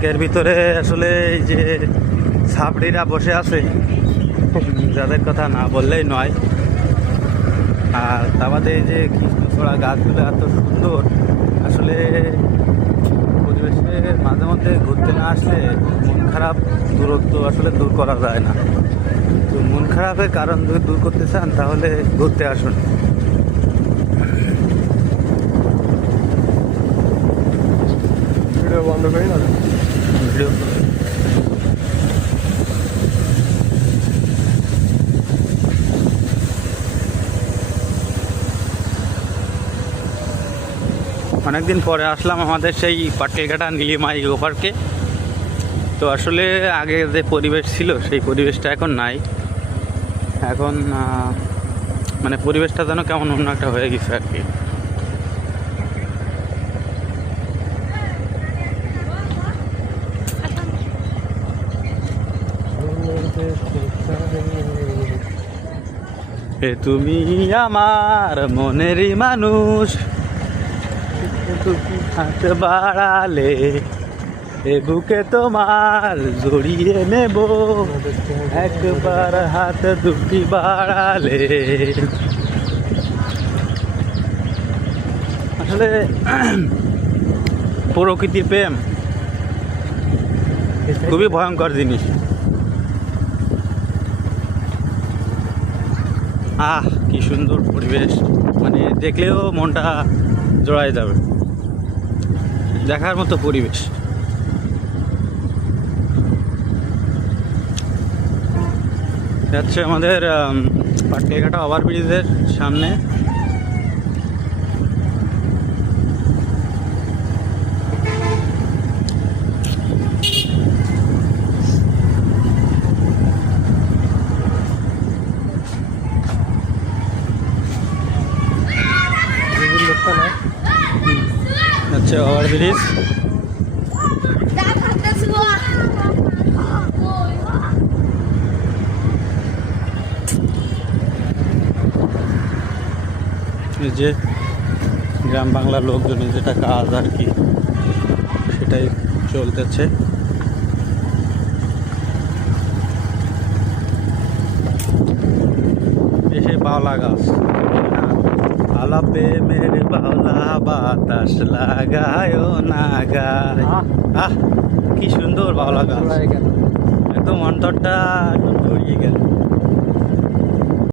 ট্যাঙ্কের ভিতরে আসলে এই যে ছাপড়িরা বসে আছে, যাদের কথা না বললেই নয়। আর তা বাদে এই যে কৃষ্ণচূড়া গাছগুলো এত সুন্দর, আসলে পরিবেশে মাঝে মধ্যে ঘুরতে না আসলে মন খারাপ দূরত্ব আসলে দূর করা যায় না। তো মন খারাপের কারণ যদি দূর করতে চান তাহলে ঘুরতে আসুন। ভিডিও বন্ধ করি না, ভিডিও অনেকদিন পরে আসলাম আমাদের সেই পাটকেলঘাটা নীলিমা ইকো পার্কে। তো আসলে আগে যে পরিবেশ ছিল সেই পরিবেশটা এখন নাই। এখন মানে পরিবেশটা যেন কেমন অন্য একটা হয়ে গেছে আর কি। তুমি আমার মনেরই মানুষ, হাত বাড়ালে এ বুকে তোমার জড়িয়ে নেব, একবার হাত দুটি বাড়ালে। আসলে প্রকৃতির প্রেম খুবই ভয়ঙ্কর জিনিস। কি সুন্দর পরিবেশ, মানে দেখলেও মনটা জড়ায় যাবে, দেখার মতো পরিবেশ। যাচ্ছে আমাদের পাটকেলঘাটা ওভারব্রিজের সামনে। যাচ্ছে ওভারব্রিজ। এই যে গ্রাম বাংলার লোকজনের যেটা কাজ আর কি, সেটাই চলতেছে। এসে বাওলা গাছ, আলাপে মেরে বাওলা বাতাস লাগায় না গায়। কি সুন্দর বাওলা গাছ, একদম অন্তরটা জড়িয়ে গেল।